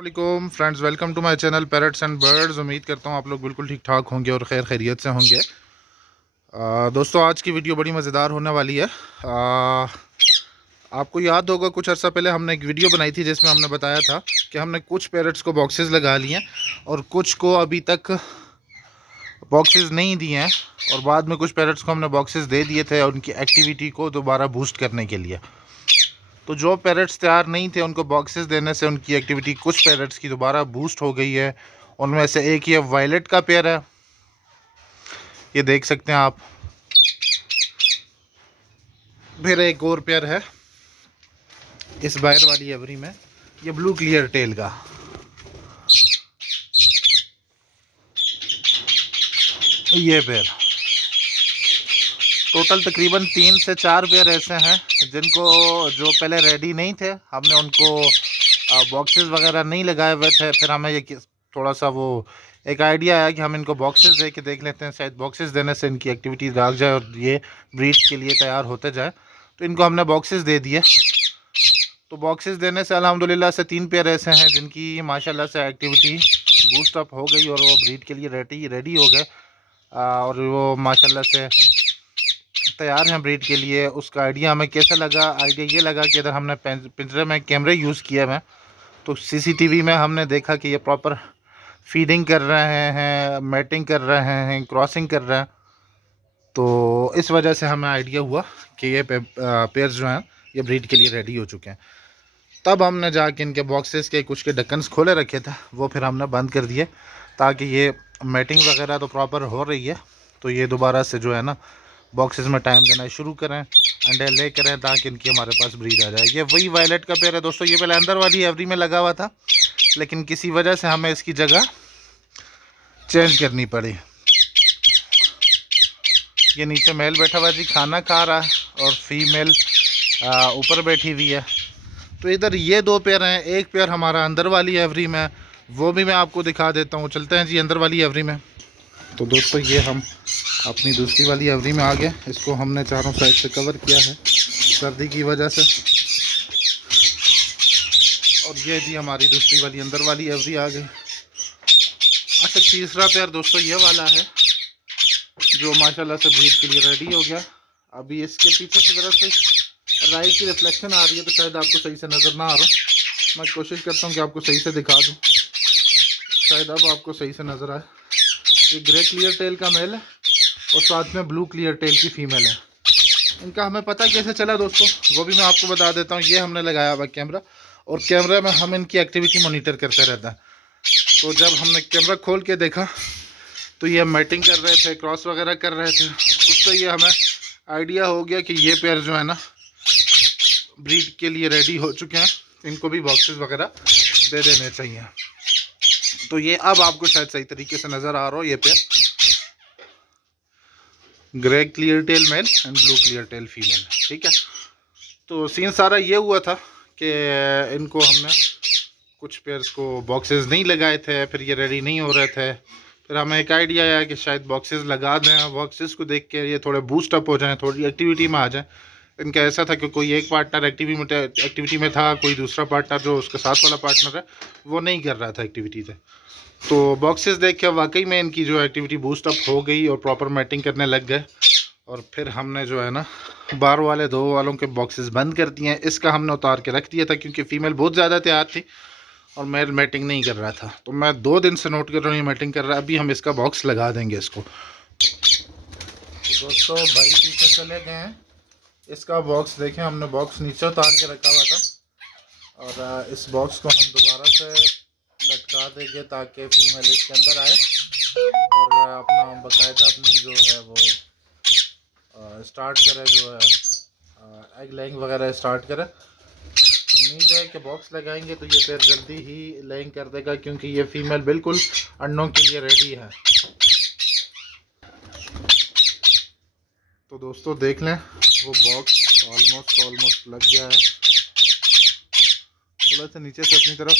वालेकुम friends, welcome to my channel parrots and birds. उम्मीद करता हूँ आप लोग बिल्कुल ठीक ठाक होंगे और खैर खैरियत से होंगे। दोस्तों, आज की वीडियो बड़ी मज़ेदार होने वाली है। आपको याद होगा कुछ अर्सा पहले हमने एक वीडियो बनाई थी जिसमें हमने बताया था कि हमने कुछ पैरट्स को बॉक्सेस लगा लिए हैं और कुछ को अभी तक बॉक्सेस नहीं दिए हैं, और बाद में कुछ पैरट्स को हमने बॉक्सेस दे दिए थे उनकी एक्टिविटी को दोबारा बूस्ट करने के लिए। तो जो पैरट्स तैयार नहीं थे उनको बॉक्सेस देने से उनकी एक्टिविटी कुछ पैरट्स की दोबारा बूस्ट हो गई है। उनमें से एक ये वायलेट का पेयर है, ये देख सकते हैं आप। फिर एक और पेयर है इस बाहर वाली एवरी में, ये ब्लू क्लियर टेल का। ये पेयर टोटल तकरीबन 3 से 4 पेयर ऐसे हैं जिनको जो पहले रेडी नहीं थे, हमने उनको बॉक्सेस वगैरह नहीं लगाए हुए थे। फिर हमें ये थोड़ा सा वो एक आइडिया आया कि हम इनको बॉक्सेस दे के देख लेते हैं, शायद बॉक्सेस देने से इनकी एक्टिविटी भाग जाए और ये ब्रीड के लिए तैयार होते जाए। तो इनको हमने बॉक्सेस दे दिए। तो बॉक्सेस देने से अल्हम्दुलिल्लाह से 3 पेयर ऐसे हैं जिनकी माशाल्लाह से एक्टिविटी बूस्ट अप हो गई और वो ब्रीड के लिए रेडी हो गए, और वो माशाल्लाह से तैयार हैं ब्रीड के लिए। उसका आइडिया हमें कैसा लगा? आइडिया ये लगा कि अगर हमने पिंजरे में कैमरे यूज़ किए हुए तो सीसीटीवी में हमने देखा कि ये प्रॉपर फीडिंग कर रहे हैं, मैटिंग कर रहे हैं, क्रॉसिंग कर रहे हैं। तो इस वजह से हमें आइडिया हुआ कि ये पेयर्स जो हैं ये ब्रीड के लिए रेडी हो चुके हैं। तब हमने जाके इनके बॉक्सेस के कुछ के ढक्कन खोले रखे थे, वो फिर हमने बंद कर दिए ताकि ये मैटिंग वगैरह तो प्रॉपर हो रही है, तो ये दोबारा से जो है ना बॉक्सेस में टाइम देना शुरू करें, अंडे ले करें ताकि इनकी हमारे पास ब्रीड आ जाए। ये वही वायलेट का पेयर है दोस्तों। ये पहले अंदर वाली एवरी में लगा हुआ था, लेकिन किसी वजह से हमें इसकी जगह चेंज करनी पड़ी। ये नीचे मेल बैठा हुआ जी, खाना खा रहा है, और फीमेल ऊपर बैठी हुई है। तो इधर ये 2 पेयर हैं, एक पेयर हमारा अंदर वाली एवरी में, वो भी मैं आपको दिखा देता हूँ। चलते हैं जी अंदर वाली एवरी में। तो दोस्तों, ये हम अपनी दूसरी वाली एवरी में आ गए। इसको हमने चारों साइड से कवर किया है सर्दी की वजह से। और ये जी हमारी दूसरी वाली अंदर वाली एवरी आ गई। अच्छा, तीसरा पेयर दोस्तों ये वाला है जो माशाल्लाह से ब्रीड के लिए रेडी हो गया। अभी इसके पीछे की तरफ से लाइट की रिफ्लेक्शन आ रही है तो शायद आपको सही से नज़र ना आ रहा। मैं कोशिश करता हूँ कि आपको सही से दिखा दूँ, शायद अब आपको सही से नज़र आए। ये ग्रे क्लियर टेल का मेल है और साथ में ब्लू क्लियर टेल की फीमेल है। इनका हमें पता कैसे चला दोस्तों, वो भी मैं आपको बता देता हूँ। ये हमने लगाया हुआ कैमरा, और कैमरे में हम इनकी एक्टिविटी मॉनिटर करते रहते हैं। तो जब हमने कैमरा खोल के देखा तो ये मैटिंग कर रहे थे, क्रॉस वगैरह कर रहे थे। उससे ये हमें आइडिया हो गया कि ये पेयर जो है ना ब्रीड के लिए रेडी हो चुके हैं, इनको भी बॉक्सेस वगैरह दे देने चाहिए। तो ये अब आपको शायद सही तरीके से नज़र आ रहा हो, ये pair grey clear tail male and blue clear tail female, ठीक है। तो सीन सारा ये हुआ था कि इनको हमने कुछ पेयर्स को बॉक्सेस नहीं लगाए थे, फिर ये रेडी नहीं हो रहे थे। फिर हमें एक आइडिया आया कि शायद बॉक्सेस लगा दें, बॉक्सेस को देख के ये थोड़े बूस्ट अप हो जाएं, थोड़ी एक्टिविटी में आ जाएं। इनका ऐसा था कि कोई एक पार्टनर एक्टिविटी में था, कोई दूसरा पार्टनर जो उसके साथ वाला पार्टनर है वो नहीं कर रहा था एक्टिविटी से। तो बॉक्सेस देख के वाकई में इनकी जो एक्टिविटी बूस्ट अप हो गई और प्रॉपर मैटिंग करने लग गए। और फिर हमने जो है ना बार वाले 2 वालों के बॉक्सेस बंद कर दिए हैं। इसका हमने उतार के रख दिया था क्योंकि फ़ीमेल बहुत ज़्यादा तैयार थी और मेल मैटिंग नहीं कर रहा था। तो मैं 2 दिन से नोट कर रहा हूँ ये मैटिंग कर रहा है। अभी हम इसका बॉक्स लगा देंगे इसको। तो दोस्तों, भाई पीछे चले गए हैं। इसका बॉक्स देखें, हमने बॉक्स नीचे उतार के रखा हुआ था, और इस बॉक्स को हम दोबारा से लटका देंगे ताकि फीमेल इसके अंदर आए और अपना बाकायदा अपनी जो है वो स्टार्ट करे, जो है एग लेइंग वगैरह स्टार्ट करे। उम्मीद है कि बॉक्स लगाएंगे तो ये पेयर जल्दी ही लेइंग कर देगा क्योंकि ये फीमेल बिल्कुल अंडों के लिए रेडी है। तो दोस्तों देख लें, वो बॉक्स ऑलमोस्ट लग गया है। थोड़ा सा नीचे से अपनी तरफ,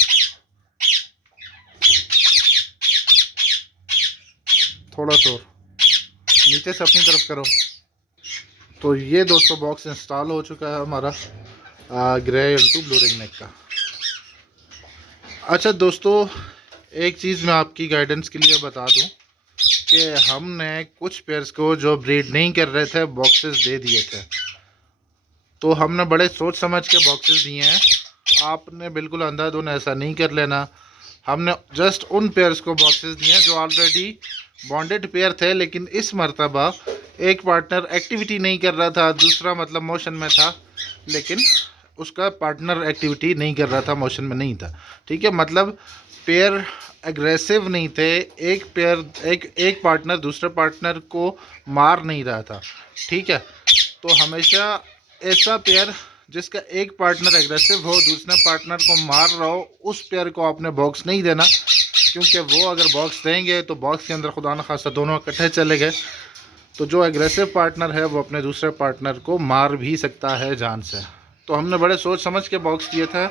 थोड़ा सा और नीचे से अपनी तरफ करो। तो ये दोस्तों बॉक्स इंस्टॉल हो चुका है हमारा grey into blue ring neck का। अच्छा दोस्तों, एक चीज़ मैं आपकी गाइडेंस के लिए बता दूं कि हमने कुछ पेयर्स को जो ब्रीड नहीं कर रहे थे बॉक्सेस दे दिए थे। तो हमने बड़े सोच समझ के बॉक्सेस दिए हैं। आपने बिल्कुल अंधाधुन ऐसा नहीं कर लेना। हमने जस्ट उन पेयर्स को बॉक्सेस दिए हैं जो ऑलरेडी बॉन्डेड पेयर थे, लेकिन इस मर्तबा एक पार्टनर एक्टिविटी नहीं कर रहा था, दूसरा मतलब मोशन में था, लेकिन उसका पार्टनर एक्टिविटी नहीं कर रहा था, मोशन में नहीं था। ठीक है, मतलब पेयर एग्रेसिव नहीं थे। एक पार्टनर दूसरे पार्टनर को मार नहीं रहा था। ठीक है, तो हमेशा ऐसा पेयर जिसका एक पार्टनर एग्रेसिव हो, दूसरे पार्टनर को मार रहा हो, उस पेयर को आपने बॉक्स नहीं देना, क्योंकि वो अगर बॉक्स देंगे तो बॉक्स के अंदर खुदा न खासा दोनों इकट्ठे चले गए तो जो एग्रेसिव पार्टनर है वो अपने दूसरे पार्टनर को मार भी सकता है जान से। तो हमने बड़े सोच समझ के बॉक्स दिए थे।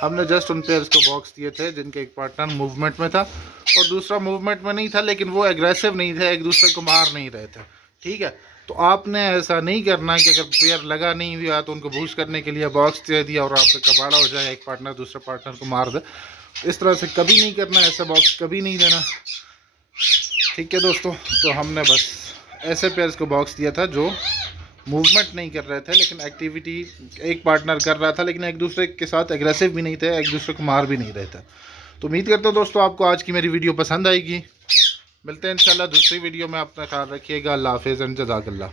हमने जस्ट उन पेयर्स को बॉक्स दिए थे जिनके एक पार्टनर मूवमेंट में था और दूसरा मूवमेंट में नहीं था, लेकिन वो एग्रेसिव नहीं थे, एक दूसरे को मार नहीं रहे थे। ठीक है, तो आपने ऐसा नहीं करना कि अगर पेयर लगा नहीं हुआ तो उनको बूस्ट करने के लिए बॉक्स दे दिया और आपका कबाड़ा हो जाए, एक पार्टनर दूसरे पार्टनर को मार दे। इस तरह से कभी नहीं करना, ऐसा बॉक्स कभी नहीं देना। ठीक है दोस्तों, तो हमने बस ऐसे पेयर्स को बॉक्स दिया था जो मूवमेंट नहीं कर रहे थे, लेकिन एक्टिविटी एक पार्टनर कर रहा था, लेकिन एक दूसरे के साथ एग्रेसिव भी नहीं थे, एक दूसरे को मार भी नहीं रहे थे। तो उम्मीद करता हूँ दोस्तों आपको आज की मेरी वीडियो पसंद आएगी। मिलते हैं इंशाल्लाह दूसरी वीडियो में। अपना ख्याल रखिएगा। अल्लाह हाफ़िज़ एंड जज़ाकल्लाह।